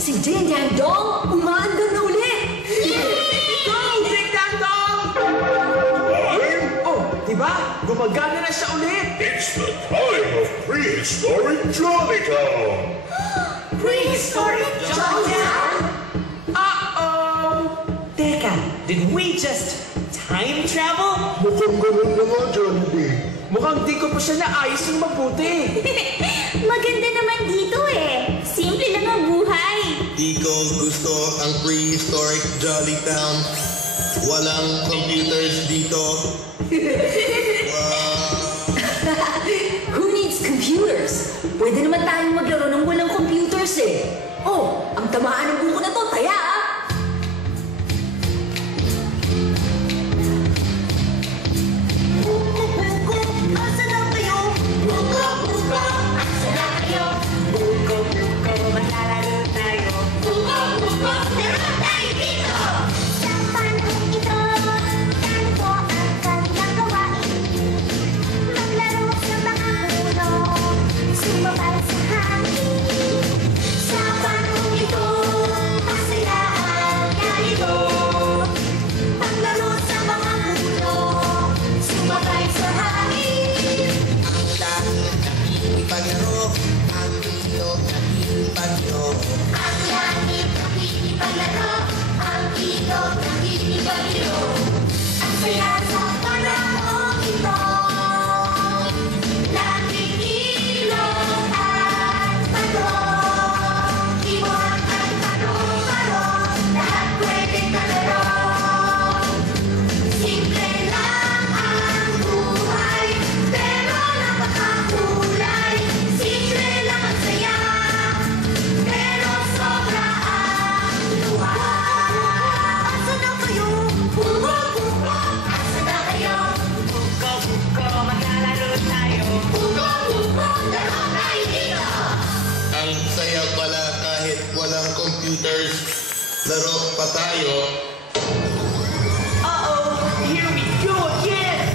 Si Ding Dang Dong umaandar na ulit! Go, Ding Dang Dong! Oh, diba? Gumagana na siya ulit! It's the time of prehistoric Jolly Town! Prehistoric Jollytown? Uh-oh! Teka, did we just time travel? Mukhang ganun na nga, Jollibee. Mukhang di ko pa siya naayos ng mabuti. Maganda naman dito eh. Simple lang ang buhay. Di ko gusto ang prehistoric Jolly Town. Walang computers dito. Who needs computers? Pwede naman tayong maglaro ng walang computers eh. Oh, ang tamaan ng buko na to, taya ah! Laro pa tayo. Uh-oh, here we go again!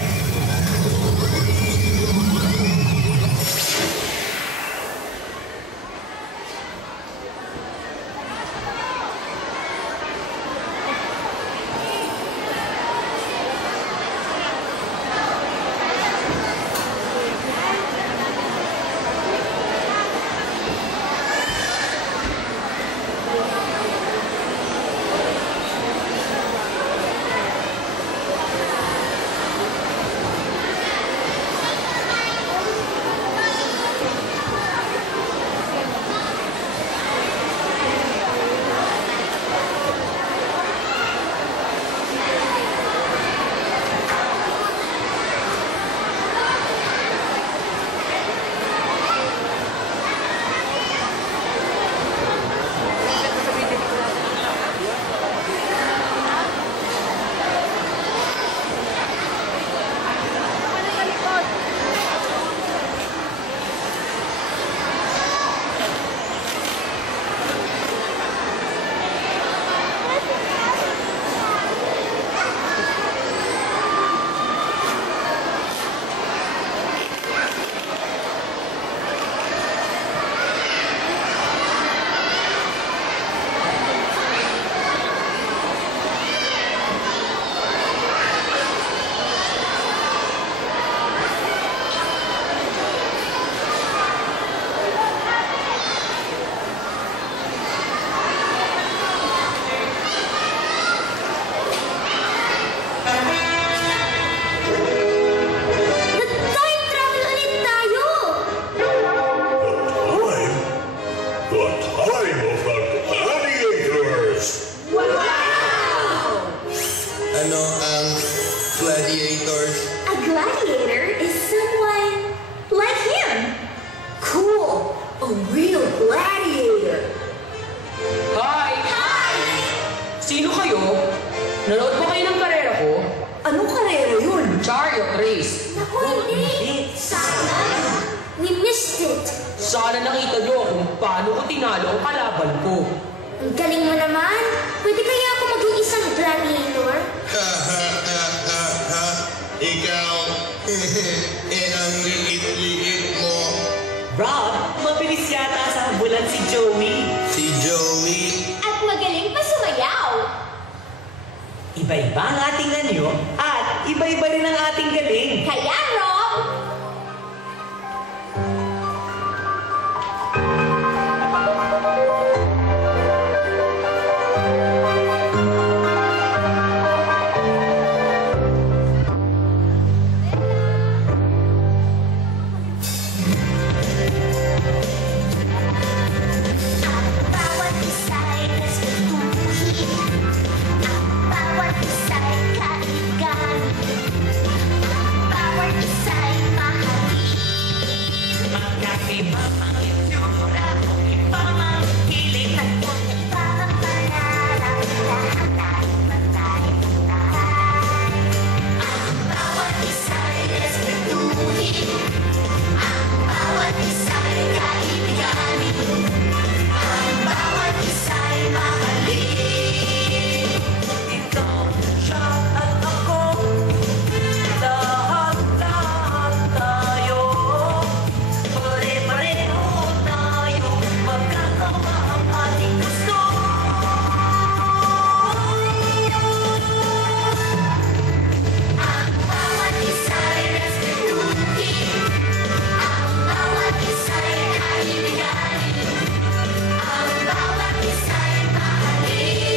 Nanood ba kayo ng karera ko? Anong karera yun? Chariot race. Naku, hindi. Sana. We missed it. Sana nakita nyo kung paano ko tinalo ang kalaban ko. Ang galing mo naman. Pwede kaya ako maging isang gladiator? Ikaw, ang liit-liit mo. Rob, mabilis yata sa bulan si Joey. Si Joey? Iba-iba ang ating anyo at iba-iba rin ang ating galing. Kaya, Rob, bawat isa'y respetuhin. Bawat isa'y kaibigan. Bawat isa'y mahalin. Magkakaiba ang itsura kung iba mang hilig at Kung iba ang pangarap, lahat tayo magtayo-tayo. Ang bawat isa'y respetuhin. Ang bawat isa'y kaibiganin. Ang bawat isa'y mahalin. ikaw, siya at ako. Lahat tayo. Pare-pareho tayo. Magkakama ang ating gusto. Ang bawat isa'y respetuhin. Ang bawat isa'y kaibiganin. Ang bawat isa'y mahalin.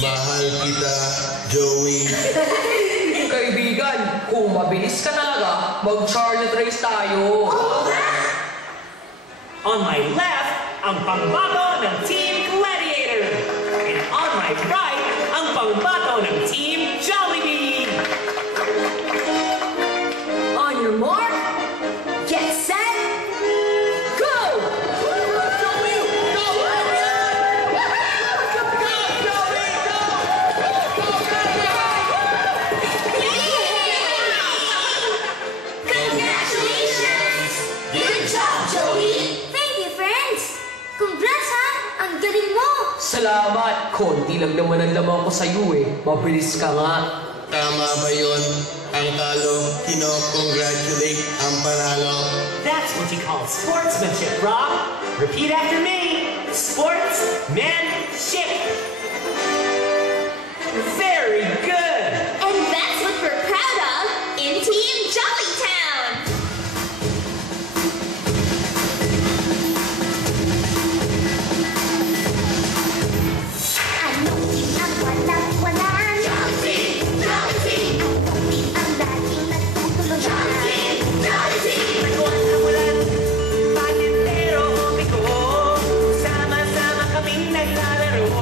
Mahal kita, Joey. Kaibigan, kung mabilis ka talaga, mag-Charlotte race tayo. On my left, ang pangbato ng Team Gladiator. And on my right, ang pangbato ng Team Jollibee. On your mark, get set, go! Congratulations! Good job, Joey! Thank you, friends! Congrats, ha! Ang galing mo! Salamat! Konti lang naman ang lamang ko sa'yo eh. Mabilis ka nga. Tama ba yun? Ang talo, kino-congratulate ang panalo. That's what you call sportsmanship, Rob. Repeat after me. Sportsmanship. Very good. And that's what we're proud of in Team Jollytown! Ano din ang walang-wala? Jolly Team! Jolly Team! Ano din ang laging nagtutulungan? Jolly Team! Jolly Team! Nagwalan-walan, patintero o bigo. Sama-sama kaming naglalaro.